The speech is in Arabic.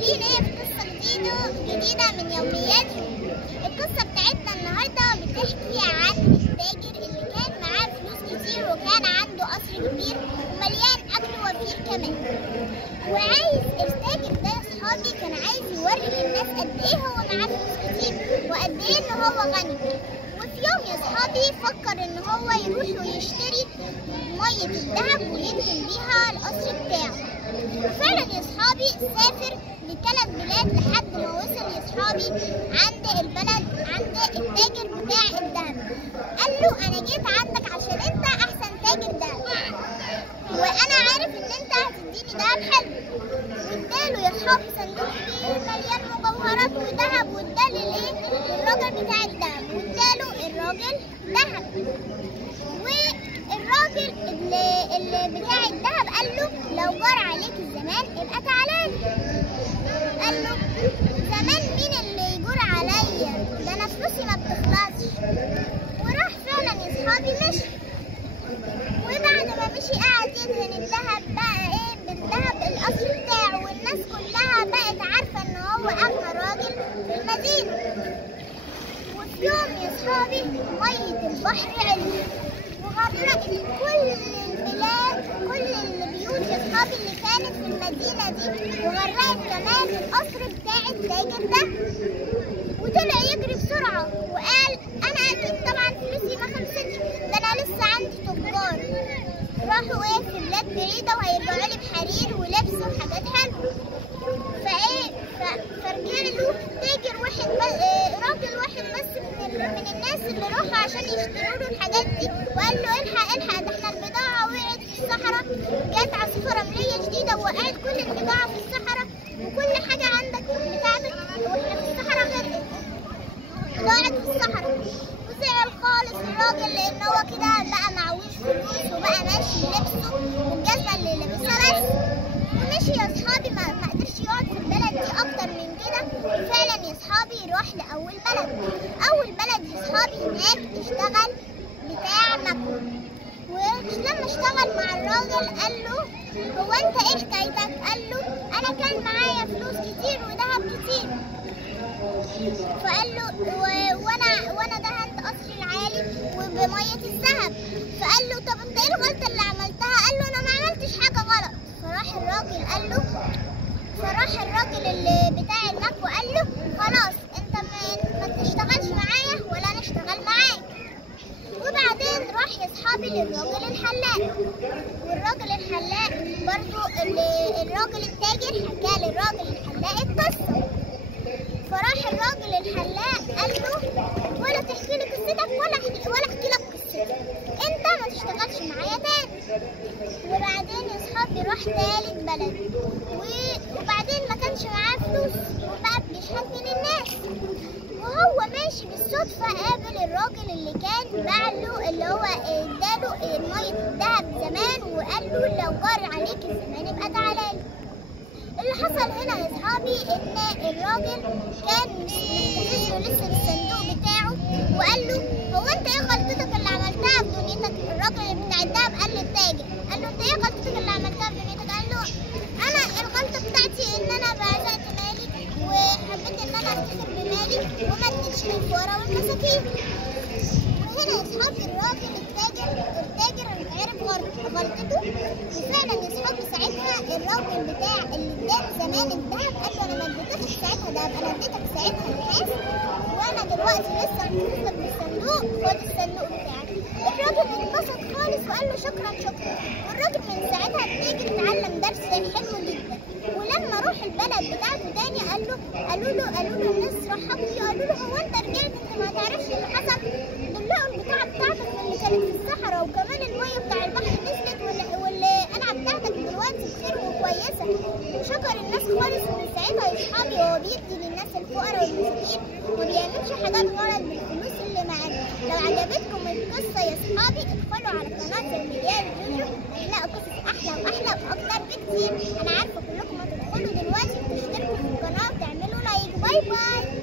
مقابلين ايه في قصة جديدة من يومياتي. القصة بتاعتنا النهاردة بتحكي عن التاجر اللي كان معاه فلوس كتير وكان عنده قصر كبير ومليان أكل وفير كمان. وعايز التاجر ده يا صحابي كان عايز يوري للناس قد ايه هو معاه فلوس كتير وقد ايه ان هو غني. وفي يوم يا صحابي فكر ان هو يروح ويشتري مية الذهب ويدهن بيها القصر بتاعه. وفعلا يا صحابي سافر ل3 بلاد لحد ما وصل يا صحابي عند التاجر بتاع الذهب. قال له انا جيت عندك عشان انت احسن تاجر دهب، وانا عارف ان انت هتديني دهب حلو. واداله يا صحابي صندوق كبير مليان مجوهرات وذهب، واداله للراجل بتاع الذهب، واداله الراجل ذهب. والراجل اللي بتاع الذهب قال له لو جار عليك الزمان ابقى تعالالي. قال له زمان مين اللي يجور عليا؟ ده انا فلوسي ما بتخلصش. وراح فعلا يا صحابي مشي. وبعد ما مشي قعد يدهن الذهب بقى بالذهب القصر بتاعه، والناس كلها بقت عارفه ان هو اغنى راجل في المدينه. وفي يوم يا صحابي ميه البحر عليت وغرقت كل البلاد، كل البيوت يا صحابي اللي كانت في المدينه دي، وغرقت كمان القصر بتاع التاجر ده. وطلع يجري بسرعه وقال انا اكيد طبعا فلوسي ما خلصتش، ده انا لسه عندي تجار راحوا في بلاد بعيده وهيرجعوا لي بحرير ولبس وحاجات حلوه. فرجع له تاجر واحد راجل واحد بس من الناس اللي راحوا عشان يشتروا له الحاجات دي، وقال له الحق الحق ده احنا البضاعه وقعت في الصحراء، جت عاصفه رمليه شديده ووقعت كل البضاعه في الصحراء، وكل حاجه عندك بتاعتك واحنا في الصحراء غرقت ضاعت في الصحراء. وزعل خالص الراجل لان هو كده بقى معهوش فلوس وبقى ماشي بلبسه والجزمه اللي لابسها بس. ومشي يا صحابي ما قدرش يقعد في البلد دي اكتر من كده. وفعلا يا صحابي راح لاول بلد يا صحابي هناك اشتغل بتاع مكوى. ولما اشتغل مع الراجل قال له هو انت ايه حكايتك؟ قال له انا كان معايا فلوس كتير وذهب كتير. فقال له وانا دهنت قصري العالي وبميه الذهب. فقال له طب انت ايه الغلطه اللي عملتها؟ قال له انا ما عملتش حاجه غلط. فراح الراجل اللي بتاع المكوى قال له خلاص انت ما تشتغلش معايا ولا انا اشتغل معاك. وبعدين راح يا اصحابي للراجل الحلاق، والراجل الحلاق برضو الراجل التاجر حكى للراجل الحلاق القصه. فراح الراجل الحلاق قال له ولا تحكي لي قصتك ولا احكي لك قصتي، انت ما تشتغلش معايا تاني. وبعدين يا اصحابي راح تالت بلد، وبعدين ما كانش معاه فلوس وبقى بيشحت من الناس. وهو ماشي بالصدفه قابل الراجل اللي كان باع له اللي هو اداله ميه الذهب زمان، وقال له لو جار عليك الزمان يبقى تعالالي. اللي حصل هنا يا اصحابي ان الراجل كان مستفزه لسه بالصندوق بتاعه، وقال له هو انت ايه غلطتك اللي عملتها في دنيتك؟ الراجل بتاع الدهب قال للتاجر قال له انت ايه غلطتك اللي عملتها في دنيتك؟ قال له انا الغلطه بتاعتي ان انا بعزقت مالي وحبيت ان انا افتخر بمالي وما اديتش للفقراء والمساكين. وهنا يا اصحابي الراجل التاجر عرف غلطته. وفعلا يا اصحابي ساعتها الراجل بتاع اللي اداله زمان الذهب قال له انا ما اديتكش ساعتها دهب، انا اديتك ساعتها نحاس، وانا دلوقتي لسه محتفظ بالصندوق، خد الصندوق بتاعك. الراجل اتبسط خالص وقال له شكرا. والراجل من ساعتها التاجر اتعلم درس حلو جدا. ولما روح البلد بتاعته تاني قالوا له الناس رحبوا بيه، قالوا له هو انت رجعت انت ما تعرفش اللي حصل؟ دول لقوا البضاعه بتاعتك اللي كانت في الصحراء، وكمان الميه بتاع البحر نزلت، والقلعه بتاعتك دلوقتي بخير وكويسه. وشكر الناس خالص. ومن ساعتها يا اصحابي هو بيدي للناس الفقراء والمساكين وما بيعملش حاجات غلط بالفلوس اللي معاه. لو عجبتكم القصه يا اصحابي ادخلوا على قناه المليار جوجو هتلاقوا قصص احلى واحلى واكتر بكتير. انا عارفه كلكم هتدخلوا دلوقتي وتشتركوا في القناه وتعملوا لايك. باي باي.